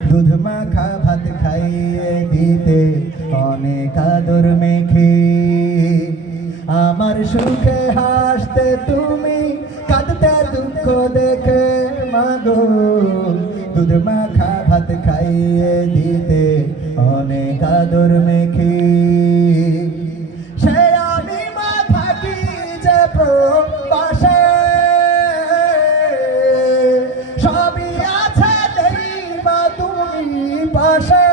দুধ মাখা ভাত খাইয়ে দিতে অনেক আদর মেখে, আমার সুখে হাসতে তুমি, কাঁদতে দুঃখ দেখে মাগো। দুধ মাখা ভাত খাইয়ে দিতে অনেক আদর মেখে, সে আমি মা থাকি যে প্রবাসে, সবই আছে নেই মা তুমি পাশে।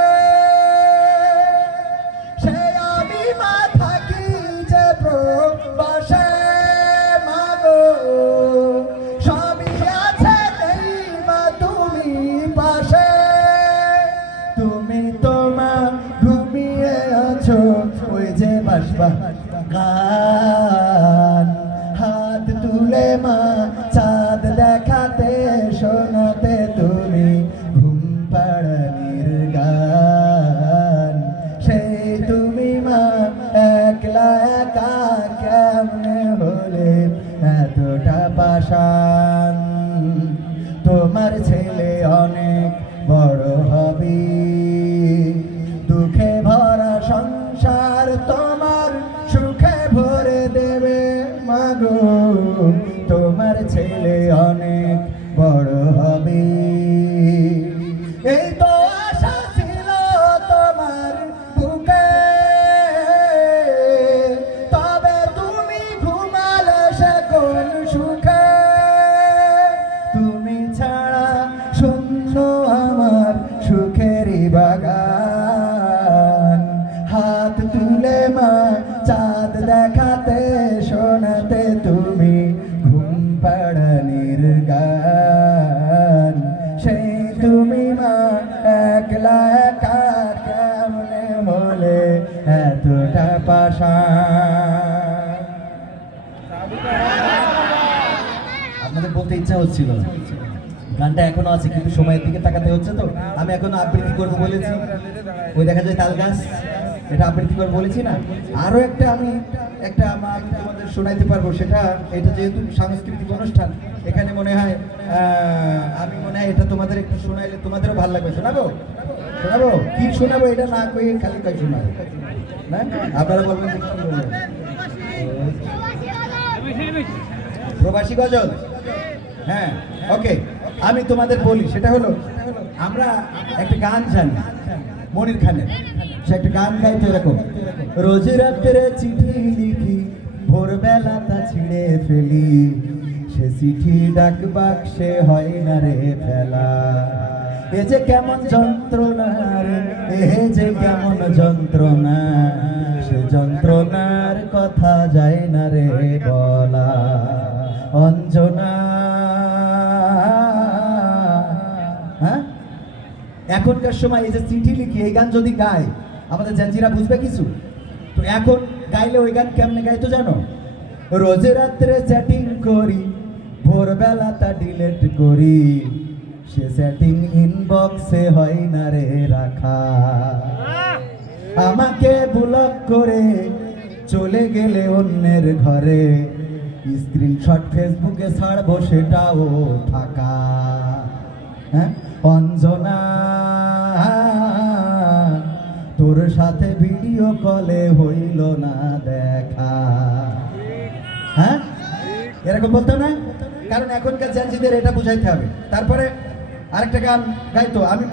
সে আমি মা থাকি যে প্রবাসে মাগো, সবই আছে নেই মা তুমি পাশে। তুমি তো মা ঘুমিয়ে আছো ওই যে বাসবা গান, হাত তুলে মা চাঁদ দেখাতে শোনাতে তুমি ঘুম পাড়ানির গান। সেই তুমি মা একলা একা কেমনে হলে এতটা পাষাণ। তোমার ছেলে অনেক বড় হবে, দুঃখে ভরা সংসার তোমার সুখে ভরে দেবে মাগো। তোমার ছেলে অনেক বড় হবে, এই তো আশা ছিল তোমার বুকে, তবে তুমি ঘুমালে সে কোন সুখে। তুমি ছাড়া শূন্য আমার সুখেরই বাগান, হাত তুলে মা চাঁদ দেখাতে শোনাতে তুমি ঘুম পাড়ানির গান। সেই তুমি মা একলা একা কেমনে হলে এতটা পাষাণ। আপনাদের বলতে ইচ্ছা হচ্ছিল, গানটা এখনো আছে কিন্তু সময়ের দিকে তাকাতে হচ্ছে, তো আমি এখনো আবৃত্তি করবো বলেছি। ওই দেখা যায় তাল গাছ, এটা আবৃত্তি করবো বলেছি না। আরো একটা আমি আমার তোমাদের শোনাইতে পারবো, সেটা এটা যেহেতু সাংস্কৃতিক অনুষ্ঠান, এখানে মনে হয় আমি মনে হয় এটা তোমাদের একটু শোনাইলে তোমাদেরও ভালো লাগবে। শোনাবো শোনাবো কি শোনাবো এটা না কই খালি কই শোনাবো না, আপনারা বলবেন যে কি বলবেন। প্রবাসী গজল, হ্যাঁ ওকে। আমি তোমাদের বলি, সেটা হলো আমরা একটা গান জানি মনির খানের, সে একটা গান গাইতো এরকম: রোজ রাত্রে চিঠি লিখি, ভোরবেলা তা ছিঁড়ে ফেলি, সে চিঠি ডাক বাক্সে হয় না রে ফেলা। এ যে কেমন যন্ত্রণা রে, এ যে কেমন যন্ত্রণা, সে যন্ত্রণার কথা যায় না রে বলা। অঞ্জনা, হ্যাঁ এখনকার সময় এই যে চিঠি লিখি, এই গান যদি গায় আমাদের জেনজিরা বুঝবে কিছু? তো এখন গাইলে ওই গান কেমনে গাইতো জানো? রোজ রাত্রে চ্যাটিং করি, ভোরবেলা তা ডিলেট করি, সে চ্যাটিং ইনবক্সে হয় না রে রাখা। আমাকে ব্লক করে চলে গেলে অন্যের ঘরে, স্ক্রিনশট ফেসবুকে ছাড়বো সেটাও ফাঁকা। হ্যাঁ অঞ্জনা, তোর সাথে ভিডিও কলে হইল না দেখা। হ্যাঁ এরকম বলতো না, কারণ এখনকার জেনজিদের এটা বুঝাইতে হবে। তারপরে আরেকটা গান গাইতো আমি।